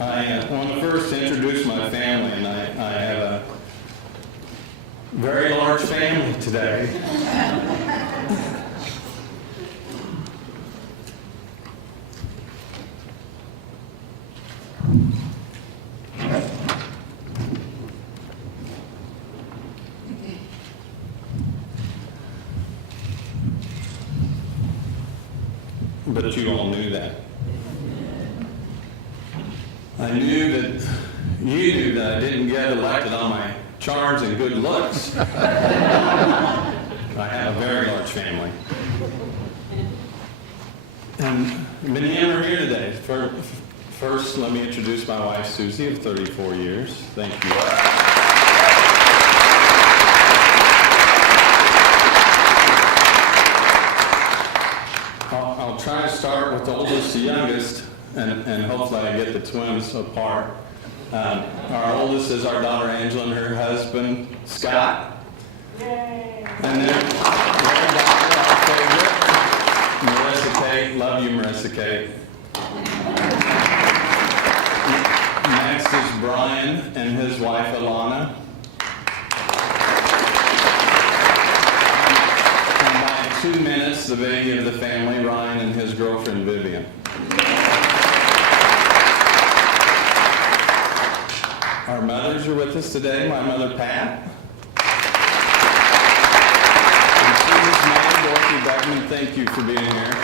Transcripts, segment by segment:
I want to first introduce my family, and I have a very large family today. But you all knew that. I knew that you knew that I didn't get elected on my charms and good looks. I have a very large family. And many of them are here today. First, let me introduce my wife, Susie, of 34 years. Thank you. I'll try to start with the oldest to youngest, and hopefully I get the twins apart. Our oldest is our daughter Angela and her husband Scott. Yay. And then their daughter, our favorite, Marissa Kate. Love you, Marissa Kate. Next is Brian and his wife Alana. And by 2 minutes, the baby of the family, Ryan and his girlfriend Vivian. Our mothers are with us today. My mother, Pat. And Susan's mother, Dorothy Beckman. Thank you for being here.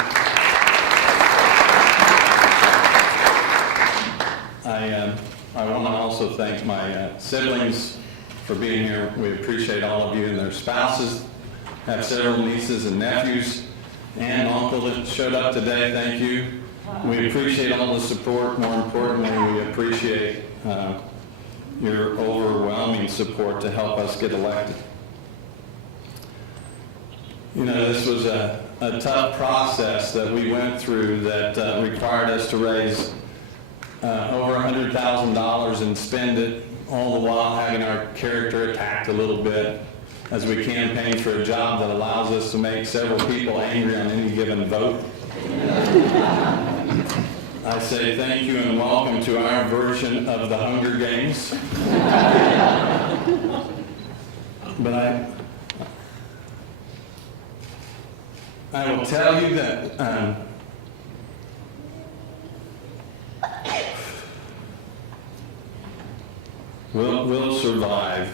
I want to also thank my siblings for being here. We appreciate all of you and their spouses. I have several nieces and nephews and uncle that showed up today. Thank you. We appreciate all the support. More importantly, we appreciate your overwhelming support to help us get elected. You know, this was a tough process that we went through that required us to raise over $100,000 and spend it, all the while having our character attacked a little bit as we campaign for a job that allows us to make several people angry on any given vote. I say thank you and welcome to our version of the Hunger Games. But I will tell you that we'll survive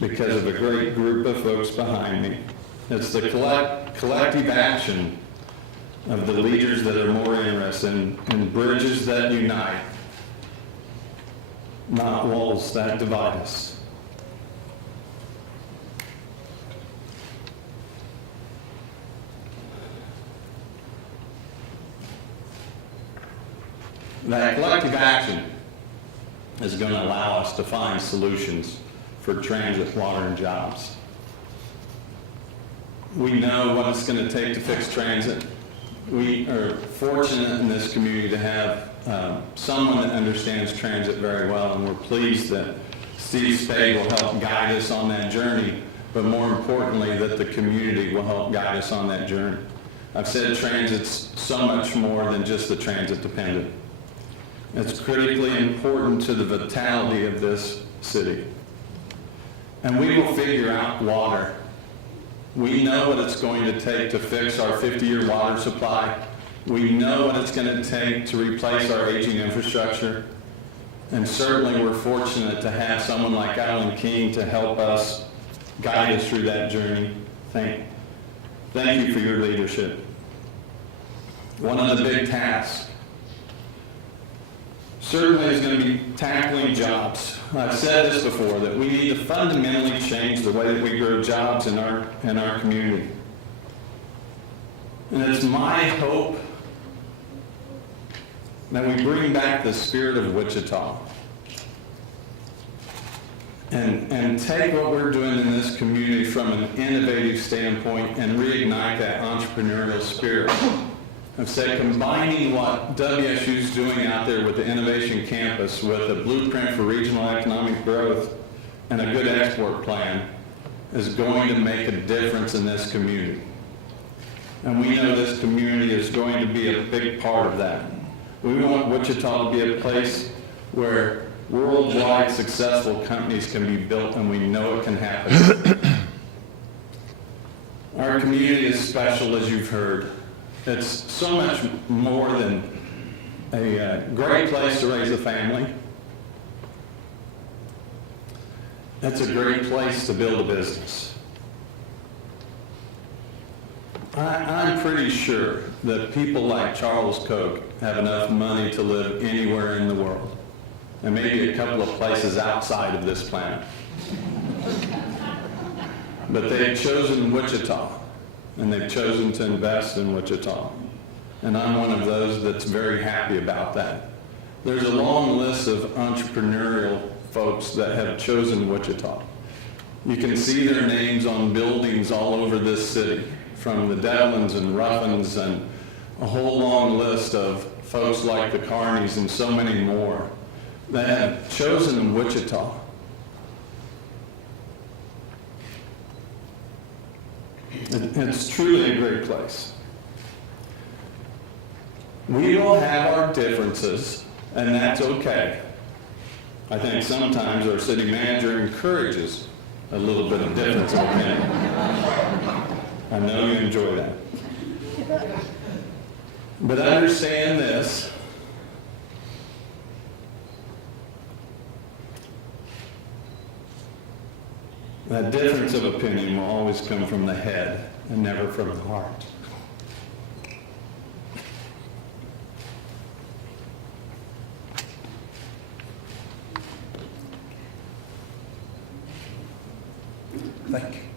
because of a great group of folks behind me. It's the collective action of the leaders that are more interested in bridges that unite, not walls that divide us. That collective action is going to allow us to find solutions for transit, water, and jobs. We know what it's going to take to fix transit. We are fortunate in this community to have someone that understands transit very well, and we're pleased that Steve Spade will help guide us on that journey, but more importantly, that the community will help guide us on that journey. I've said transit's so much more than just the transit dependent. It's critically important to the vitality of this city. And we will figure out water. We know what it's going to take to fix our 50-year water supply. We know what it's going to take to replace our aging infrastructure. And certainly we're fortunate to have someone like Alan King to help us guide us through that journey. Thank you for your leadership. One of the big tasks certainly is going to be tackling jobs. I've said this before, that we need to fundamentally change the way that we grow jobs in our community. And it's my hope that we bring back the spirit of Wichita and take what we're doing in this community from an innovative standpoint and reignite that entrepreneurial spirit. I've said combining what WSU is doing out there with the Innovation Campus with a blueprint for regional economic growth and a good export plan is going to make a difference in this community. And we know this community is going to be a big part of that. We want Wichita to be a place where worldwide successful companies can be built, and we know it can happen. Our community is special, as you've heard. It's so much more than a great place to raise a family. It's a great place to build a business. I'm pretty sure that people like Charles Koch have enough money to live anywhere in the world, and maybe a couple of places outside of this planet. But they've chosen Wichita, and they've chosen to invest in Wichita. And I'm one of those that's very happy about that. There's a long list of entrepreneurial folks that have chosen Wichita. You can see their names on buildings all over this city, from the Devlins and Ruffins and a whole long list of folks like the Carneys and so many more that have chosen Wichita. It's truly a great place. We will have our differences, and that's okay. I think sometimes our city manager encourages a little bit of difference of opinion. I know you enjoy that. But understand this. That difference of opinion will always come from the head and never from the heart. Thank you.